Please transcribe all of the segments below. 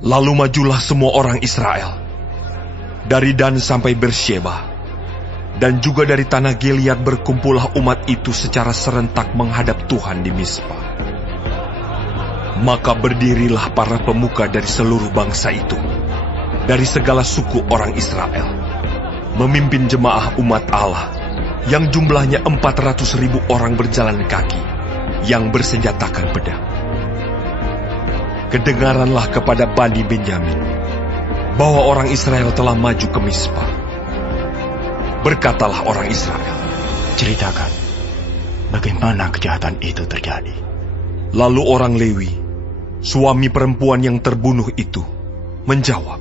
Lalu majulah semua orang Israel, dari Dan sampai Bersheba, dan juga dari tanah Gilead berkumpullah umat itu secara serentak menghadap Tuhan di Mizpa. Maka berdirilah para pemuka dari seluruh bangsa itu, dari segala suku orang Israel, memimpin jemaah umat Allah, yang jumlahnya 400.000 orang berjalan kaki, yang bersenjatakan pedang. Kedengaranlah kepada Bani Benyamin bahwa orang Israel telah maju ke Mizpa. Berkatalah orang Israel, ceritakan bagaimana kejahatan itu terjadi. Lalu orang Lewi, suami perempuan yang terbunuh itu, menjawab,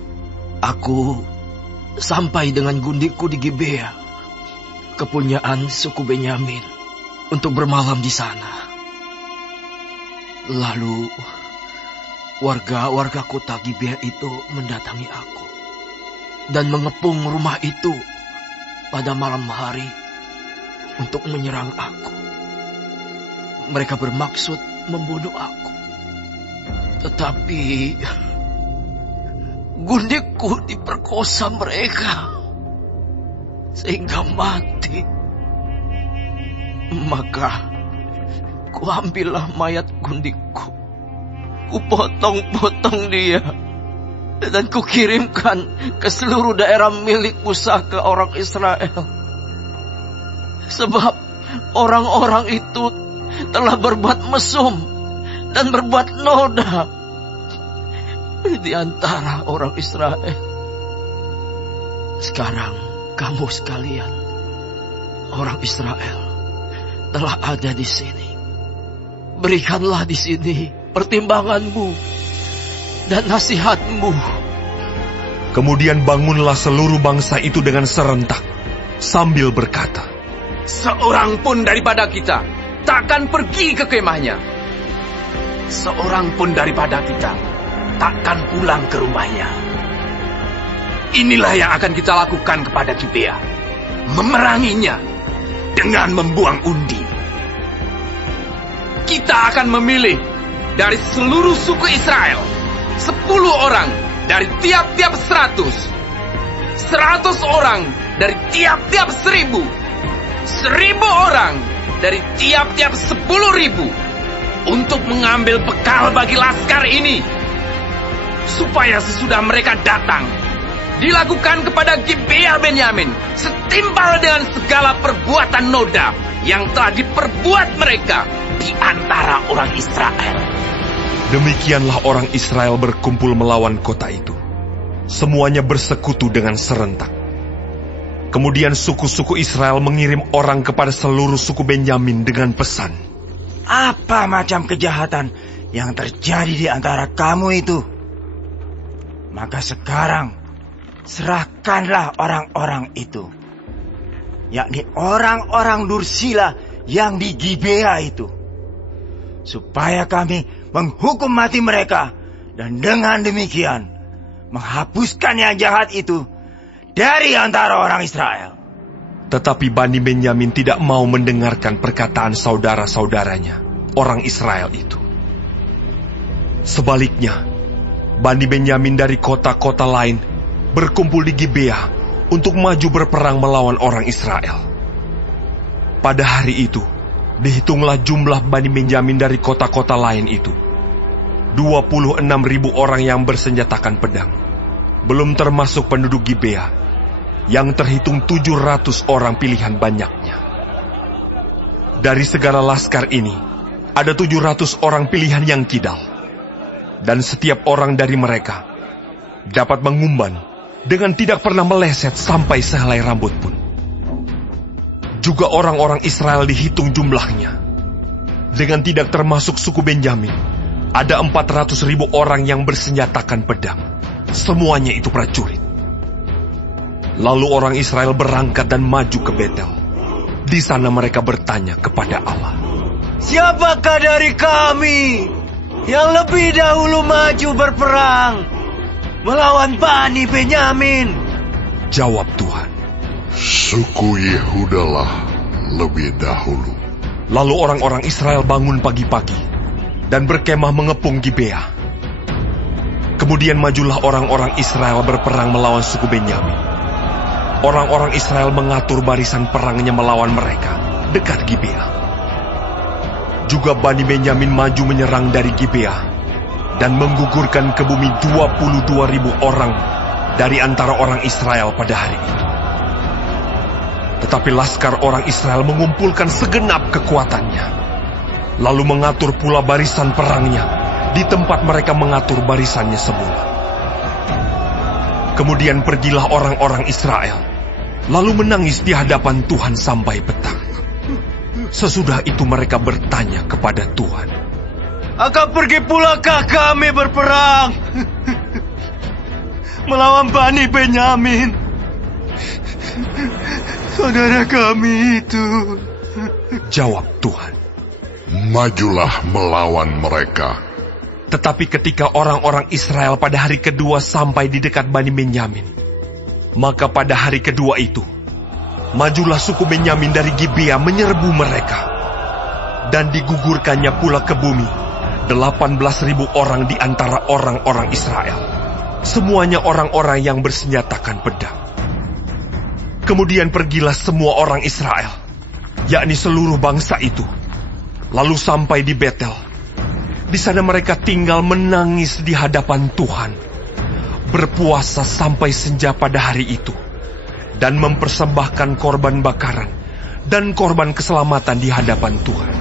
Aku sampai dengan gundikku di Gibea, kepunyaan suku Benyamin, untuk bermalam di sana. Lalu warga kota Gibea itu mendatangi aku dan mengepung rumah itu pada malam hari untuk menyerang aku. Mereka bermaksud membunuh aku, tetapi gundikku diperkosa mereka sehingga mati. Maka kuambillah mayat gundikku, kupotong-potong dia, dan kukirimkan ke seluruh daerah milik pusaka orang Israel. Sebab orang-orang itu telah berbuat mesum dan berbuat noda di antara orang Israel. Sekarang kamu sekalian, orang Israel, telah ada di sini. Berikanlah di sini pertimbanganmu dan nasihatmu. Kemudian bangunlah seluruh bangsa itu dengan serentak, sambil berkata, Seorang pun daripada kita takkan pergi ke kemahnya. Seorang pun daripada kita takkan pulang ke rumahnya. Inilah yang akan kita lakukan kepada Gibea, memeranginya dengan membuang undi. Kita akan memilih dari seluruh suku Israel 10 orang dari tiap-tiap 100, 100 orang dari tiap-tiap 1.000, 1.000 orang dari tiap-tiap 10.000 untuk mengambil bekal bagi laskar ini, supaya sesudah mereka datang dilakukan kepada Gibea Benyamin setimpal dengan segala perbuatan noda yang telah diperbuat mereka di antara orang Israel. Demikianlah orang Israel berkumpul melawan kota itu. Semuanya bersekutu dengan serentak. Kemudian suku-suku Israel mengirim orang kepada seluruh suku Benyamin dengan pesan, Apa macam kejahatan yang terjadi di antara kamu itu? Maka sekarang serahkanlah orang-orang itu, yakni orang-orang Dursila yang di Gibea itu, supaya kami menghukum mati mereka, dan dengan demikian menghapuskan yang jahat itu dari antara orang Israel. Tetapi Bani Benyamin tidak mau mendengarkan perkataan saudara-saudaranya, orang Israel itu. Sebaliknya, Bani Benyamin dari kota-kota lain berkumpul di Gibea untuk maju berperang melawan orang Israel. Pada hari itu, dihitunglah jumlah Bani Benyamin dari kota-kota lain itu, 26.000 orang yang bersenjatakan pedang, belum termasuk penduduk Gibea, yang terhitung 700 orang pilihan banyaknya. Dari segala laskar ini, ada 700 orang pilihan yang kidal, dan setiap orang dari mereka dapat mengumban dengan tidak pernah meleset sampai sehelai rambut pun. Juga orang-orang Israel dihitung jumlahnya, dengan tidak termasuk suku Benyamin, ada 400.000 orang yang bersenjatakan pedang. Semuanya itu prajurit. Lalu orang Israel berangkat dan maju ke Betel. Di sana mereka bertanya kepada Allah, Siapakah dari kami yang lebih dahulu maju berperang melawan Bani Benyamin? Jawab Tuhan, Suku Yehudalah lebih dahulu. Lalu orang-orang Israel bangun pagi-pagi dan berkemah mengepung Gibea. Kemudian majulah orang-orang Israel berperang melawan suku Benyamin. Orang-orang Israel mengatur barisan perangnya melawan mereka dekat Gibea. Juga Bani Benyamin maju menyerang dari Gibea dan menggugurkan ke bumi 22.000 orang dari antara orang Israel pada hari itu. Tetapi laskar orang Israel mengumpulkan segenap kekuatannya, lalu mengatur pula barisan perangnya di tempat mereka mengatur barisannya semula. Kemudian pergilah orang-orang Israel, lalu menangis di hadapan Tuhan sampai petang. Sesudah itu mereka bertanya kepada Tuhan, Akan pergi pulakah kami berperang melawan Bani Benyamin, saudara kami itu? Jawab Tuhan. Majulah melawan mereka. Tetapi ketika orang-orang Israel pada hari kedua sampai di dekat Bani Benyamin, maka pada hari kedua itu, majulah suku Benyamin dari Gibea menyerbu mereka. Dan digugurkannya pula ke bumi 18.000 orang di antara orang-orang Israel. Semuanya orang-orang yang bersenjatakan pedang. Kemudian pergilah semua orang Israel, yakni seluruh bangsa itu, lalu sampai di Betel. Di sana mereka tinggal menangis di hadapan Tuhan, berpuasa sampai senja pada hari itu, dan mempersembahkan korban bakaran dan korban keselamatan di hadapan Tuhan.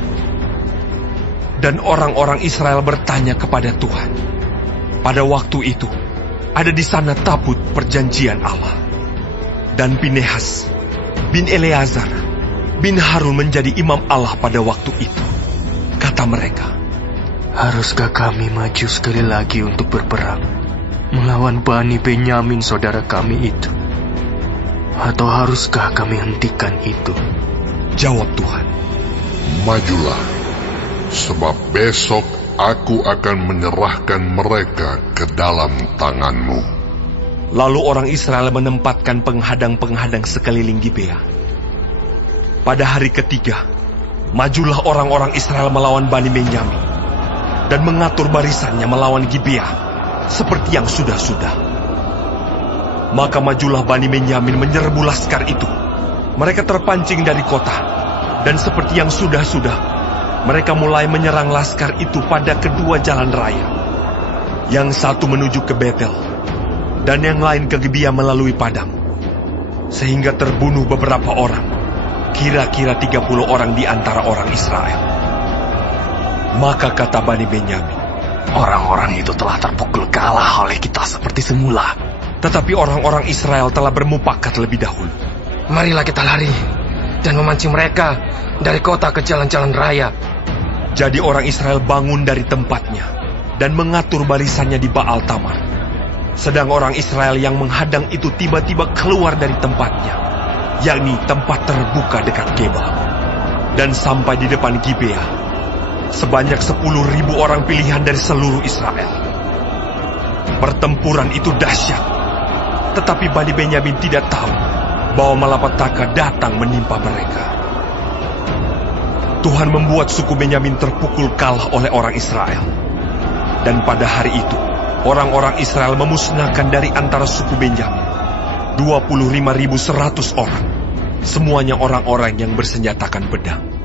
Dan orang-orang Israel bertanya kepada Tuhan. Pada waktu itu, ada di sana tabut perjanjian Allah. Dan Pinehas bin Eleazar bin Harun menjadi imam Allah pada waktu itu. Kata mereka, Haruskah kami maju sekali lagi untuk berperang melawan Bani Benyamin saudara kami itu? Atau haruskah kami hentikan itu? Jawab Tuhan, Majulah, sebab besok aku akan menyerahkan mereka ke dalam tanganmu. Lalu orang Israel menempatkan penghadang-penghadang sekeliling Gibea. Pada hari ketiga, majulah orang-orang Israel melawan Bani Benyamin dan mengatur barisannya melawan Gibea seperti yang sudah-sudah. Maka majulah Bani Benyamin menyerbu laskar itu. Mereka terpancing dari kota, dan seperti yang sudah-sudah, mereka mulai menyerang laskar itu pada kedua jalan raya. Yang satu menuju ke Betel, dan yang lain ke Gibea melalui padang. Sehingga terbunuh beberapa orang, kira-kira 30 orang di antara orang Israel. Maka kata Bani Benyamin, Orang-orang itu telah terpukul kalah oleh kita seperti semula. tetapi orang-orang Israel telah bermufakat lebih dahulu. Marilah kita lari dan memancing mereka dari kota ke jalan-jalan raya. Jadi orang Israel bangun dari tempatnya dan mengatur barisannya di Baal Tamar. Sedang orang Israel yang menghadang itu tiba-tiba keluar dari tempatnya, yakni tempat terbuka dekat Geba, dan sampai di depan Gibea. Sebanyak 10.000 orang pilihan dari seluruh Israel. Pertempuran itu dahsyat, tetapi Bani Benyamin tidak tahu bahwa malapetaka datang menimpa mereka. Tuhan membuat suku Benyamin terpukul kalah oleh orang Israel. Dan pada hari itu, orang-orang Israel memusnahkan dari antara suku Benyamin 25.100 orang. Semuanya orang-orang yang bersenjatakan pedang.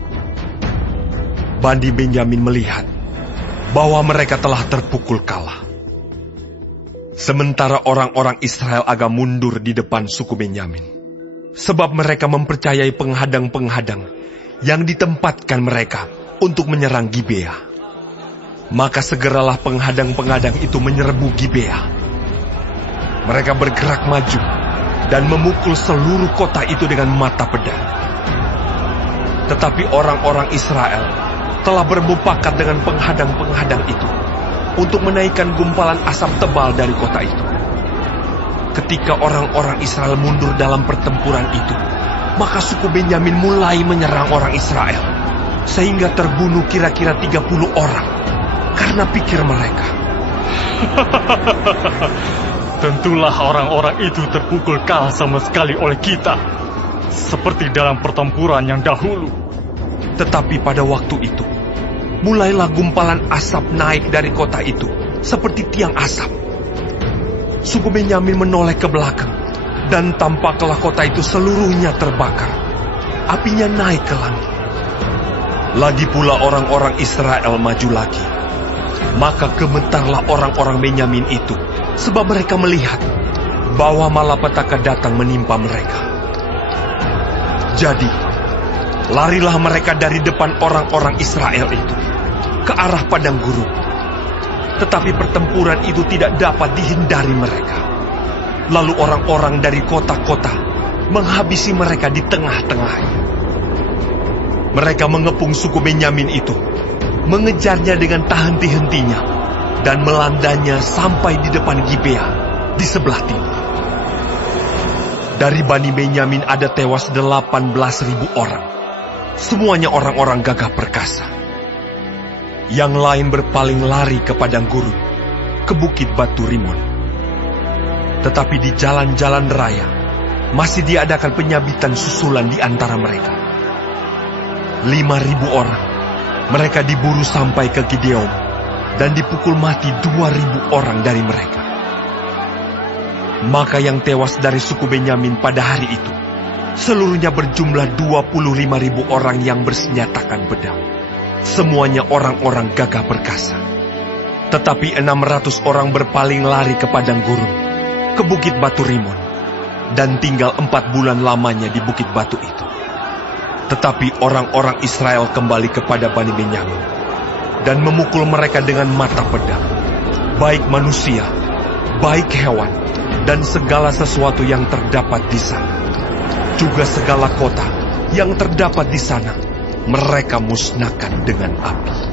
Bani Benyamin melihat bahwa mereka telah terpukul kalah. Sementara orang-orang Israel agak mundur di depan suku Benyamin, sebab mereka mempercayai penghadang-penghadang yang ditempatkan mereka untuk menyerang Gibea. Maka segeralah penghadang-penghadang itu menyerbu Gibea. Mereka bergerak maju dan memukul seluruh kota itu dengan mata pedang. Tetapi orang-orang Israel telah bermufakat dengan penghadang-penghadang itu untuk menaikkan gumpalan asap tebal dari kota itu. Ketika orang-orang Israel mundur dalam pertempuran itu, maka suku Benyamin mulai menyerang orang Israel, sehingga terbunuh kira-kira 30 orang, karena pikir mereka, Tentulah orang-orang itu terpukul kalah sama sekali oleh kita, seperti dalam pertempuran yang dahulu. Tetapi pada waktu itu, mulailah gumpalan asap naik dari kota itu, seperti tiang asap, suku Benyamin menoleh ke belakang, dan tampaklah kota itu seluruhnya terbakar. Apinya naik ke langit. Lagi pula orang-orang Israel maju lagi. Maka gemetarlah orang-orang Benyamin itu, sebab mereka melihat bahwa malapetaka datang menimpa mereka. Jadi, larilah mereka dari depan orang-orang Israel itu ke arah padang gurun. Tetapi pertempuran itu tidak dapat dihindari mereka. Lalu orang-orang dari kota-kota menghabisi mereka di tengah-tengahnya. Mereka mengepung suku Benyamin itu, mengejarnya dengan tak henti-hentinya, dan melandanya sampai di depan Gibea di sebelah timur. Dari Bani Benyamin ada tewas 18.000 orang. Semuanya orang-orang gagah perkasa. Yang lain berpaling lari ke padang gurun, ke bukit Batu Rimon. Tetapi di jalan-jalan raya masih diadakan penyabitan susulan di antara mereka. 5.000 orang. Mereka diburu sampai ke Gideon dan dipukul mati 2.000 orang dari mereka. Maka yang tewas dari suku Benyamin pada hari itu seluruhnya berjumlah 25.000 orang yang bersenjatakan pedang. Semuanya orang-orang gagah perkasa. Tetapi 600 orang berpaling lari ke padang gurun, ke bukit Batu Rimon, dan tinggal 4 bulan lamanya di bukit batu itu. Tetapi orang-orang Israel kembali kepada Bani Benyamin dan memukul mereka dengan mata pedang, baik manusia, baik hewan, dan segala sesuatu yang terdapat di sana. Juga segala kota yang terdapat di sana mereka musnahkan dengan api.